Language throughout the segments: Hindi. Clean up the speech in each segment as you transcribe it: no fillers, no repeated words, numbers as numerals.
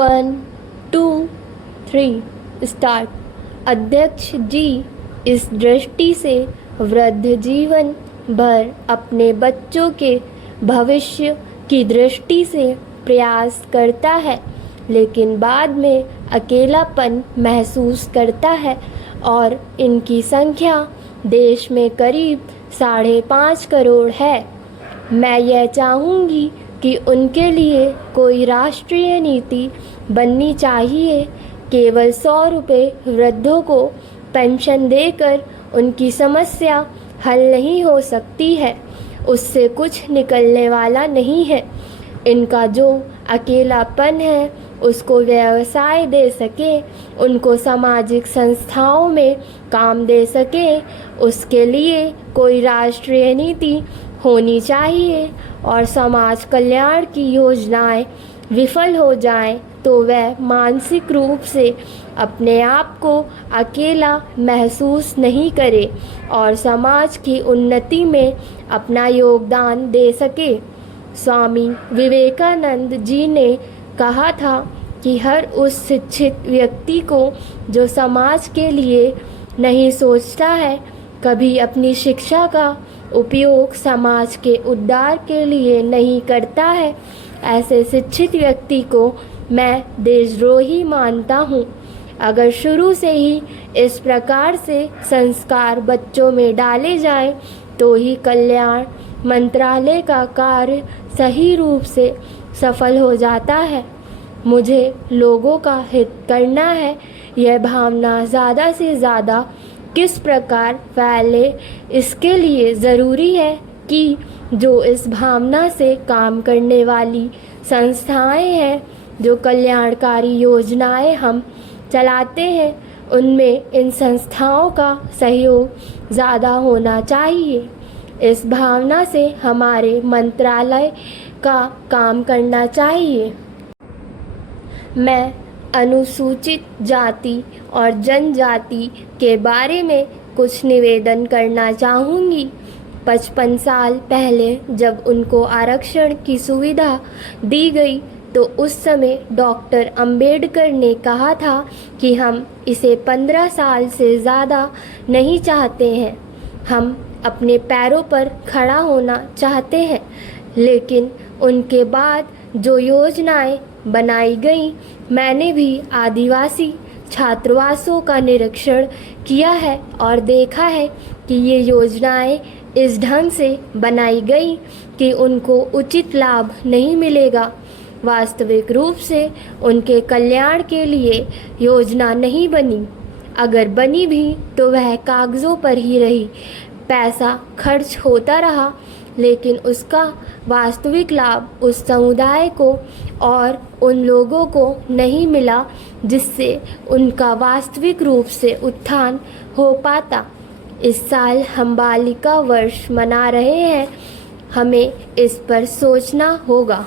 1 2 3 स्टार्ट। अध्यक्ष जी इस दृष्टि से वृद्ध जीवन भर अपने बच्चों के भविष्य की दृष्टि से प्रयास करता है, लेकिन बाद में अकेलापन महसूस करता है और इनकी संख्या देश में करीब 5.5 करोड़ है। मैं यह चाहूँगी कि उनके लिए कोई राष्ट्रीय नीति बननी चाहिए। केवल 100 रुपये वृद्धों को पेंशन देकर उनकी समस्या हल नहीं हो सकती है, उससे कुछ निकलने वाला नहीं है। इनका जो अकेलापन है उसको व्यवसाय दे सके, उनको सामाजिक संस्थाओं में काम दे सके, उसके लिए कोई राष्ट्रीय नीति होनी चाहिए। और समाज कल्याण की योजनाएं विफल हो जाएं तो वह मानसिक रूप से अपने आप को अकेला महसूस नहीं करे और समाज की उन्नति में अपना योगदान दे सके। स्वामी विवेकानंद जी ने कहा था कि हर उस शिक्षित व्यक्ति को जो समाज के लिए नहीं सोचता है, कभी अपनी शिक्षा का उपयोग समाज के उद्धार के लिए नहीं करता है, ऐसे शिक्षित व्यक्ति को मैं देशद्रोही मानता हूँ। अगर शुरू से ही इस प्रकार से संस्कार बच्चों में डाले जाएं, तो ही कल्याण मंत्रालय का कार्य सही रूप से सफल हो जाता है। मुझे लोगों का हित करना है, यह भावना ज़्यादा से ज़्यादा किस प्रकार फैले, इसके लिए ज़रूरी है कि जो इस भावना से काम करने वाली संस्थाएं हैं, जो कल्याणकारी योजनाएं हम चलाते हैं, उनमें इन संस्थाओं का सहयोग ज़्यादा होना चाहिए। इस भावना से हमारे मंत्रालय का काम करना चाहिए। मैं अनुसूचित जाति और जनजाति के बारे में कुछ निवेदन करना चाहूँगी। 55 साल पहले जब उनको आरक्षण की सुविधा दी गई, तो उस समय डॉक्टर अंबेडकर ने कहा था कि हम इसे 15 साल से ज़्यादा नहीं चाहते हैं, हम अपने पैरों पर खड़ा होना चाहते हैं। लेकिन उनके बाद जो योजनाएं बनाई गई, मैंने भी आदिवासी छात्रावासों का निरीक्षण किया है और देखा है कि ये योजनाएं इस ढंग से बनाई गई कि उनको उचित लाभ नहीं मिलेगा। वास्तविक रूप से उनके कल्याण के लिए योजना नहीं बनी। अगर बनी भी तो वह कागज़ों पर ही रही, पैसा खर्च होता रहा, लेकिन उसका वास्तविक लाभ उस समुदाय को और उन लोगों को नहीं मिला जिससे उनका वास्तविक रूप से उत्थान हो पाता। इस साल हम बालिका वर्ष मना रहे हैं, हमें इस पर सोचना होगा।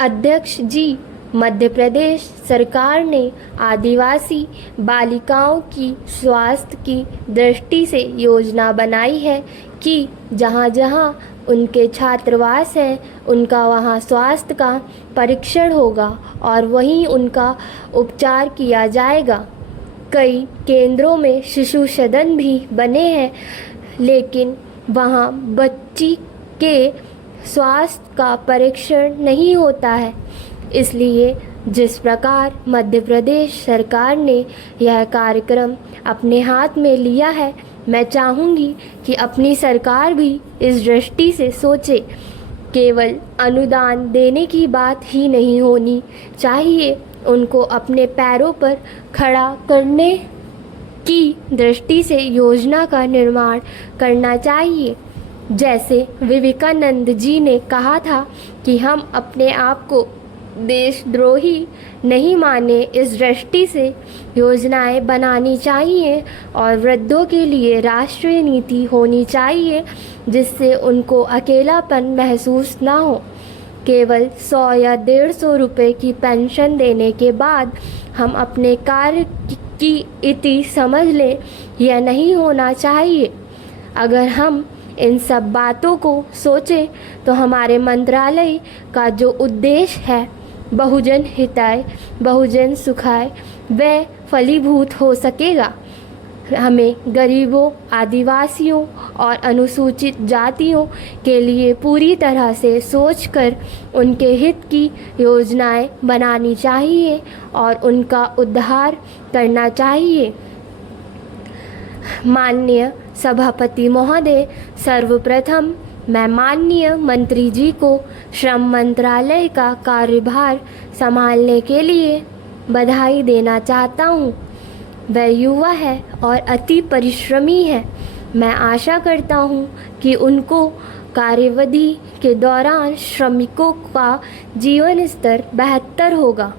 अध्यक्ष जी, मध्य प्रदेश सरकार ने आदिवासी बालिकाओं की स्वास्थ्य की दृष्टि से योजना बनाई है कि जहाँ जहाँ उनके छात्रावास हैं, उनका वहाँ स्वास्थ्य का परीक्षण होगा और वहीं उनका उपचार किया जाएगा। कई केंद्रों में शिशु सदन भी बने हैं, लेकिन वहाँ बच्ची के स्वास्थ्य का परीक्षण नहीं होता है। इसलिए जिस प्रकार मध्य प्रदेश सरकार ने यह कार्यक्रम अपने हाथ में लिया है, मैं चाहूँगी कि अपनी सरकार भी इस दृष्टि से सोचे। केवल अनुदान देने की बात ही नहीं होनी चाहिए, उनको अपने पैरों पर खड़ा करने की दृष्टि से योजना का निर्माण करना चाहिए। जैसे विवेकानंद जी ने कहा था कि हम अपने आप को देशद्रोही नहीं माने, इस दृष्टि से योजनाएं बनानी चाहिए और वृद्धों के लिए राष्ट्रीय नीति होनी चाहिए जिससे उनको अकेलापन महसूस ना हो। केवल 100 या 150 रुपये की पेंशन देने के बाद हम अपने कार्य की इति समझ लें, यह नहीं होना चाहिए। अगर हम इन सब बातों को सोचें तो हमारे मंत्रालय का जो उद्देश्य है बहुजन हिताय बहुजन सुखाय वह फलीभूत हो सकेगा। हमें गरीबों, आदिवासियों और अनुसूचित जातियों के लिए पूरी तरह से सोचकर उनके हित की योजनाएं बनानी चाहिए और उनका उद्धार करना चाहिए। माननीय सभापति महोदय, सर्वप्रथम मैं माननीय मंत्री जी को श्रम मंत्रालय का कार्यभार संभालने के लिए बधाई देना चाहता हूँ। वह युवा है और अति परिश्रमी है। मैं आशा करता हूँ कि उनको कार्यवधि के दौरान श्रमिकों का जीवन स्तर बेहतर होगा।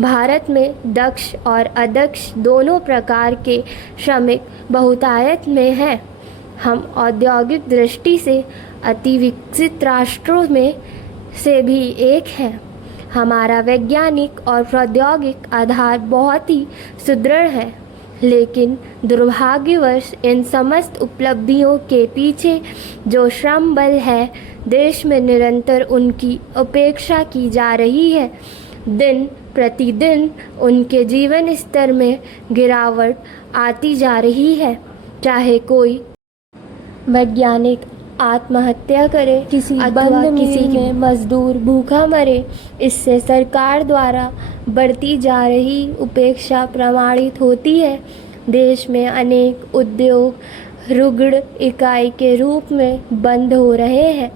भारत में दक्ष और अदक्ष दोनों प्रकार के श्रमिक बहुतायत में हैं। हम औद्योगिक दृष्टि से अति विकसित राष्ट्रों में से भी एक हैं। हमारा वैज्ञानिक और प्रौद्योगिक आधार बहुत ही सुदृढ़ है, लेकिन दुर्भाग्यवश इन समस्त उपलब्धियों के पीछे जो श्रम बल है, देश में निरंतर उनकी उपेक्षा की जा रही है। दिन प्रतिदिन उनके जीवन स्तर में गिरावट आती जा रही है। चाहे कोई वैज्ञानिक आत्महत्या करे, किसी में मजदूर भूखा मरे, इससे सरकार द्वारा बढ़ती जा रही उपेक्षा प्रमाणित होती है। देश में अनेक उद्योग रुग्ण इकाई के रूप में बंद हो रहे हैं।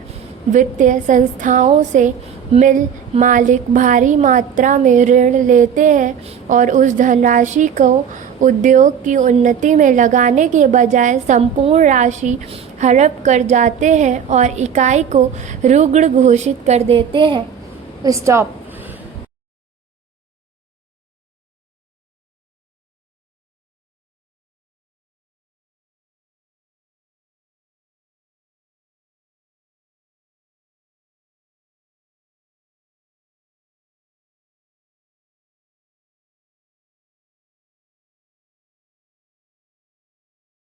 वित्तीय संस्थाओं से मिल मालिक भारी मात्रा में ऋण लेते हैं और उस धनराशि को उद्योग की उन्नति में लगाने के बजाय संपूर्ण राशि हड़प कर जाते हैं और इकाई को रुग्ण घोषित कर देते हैं। स्टॉप।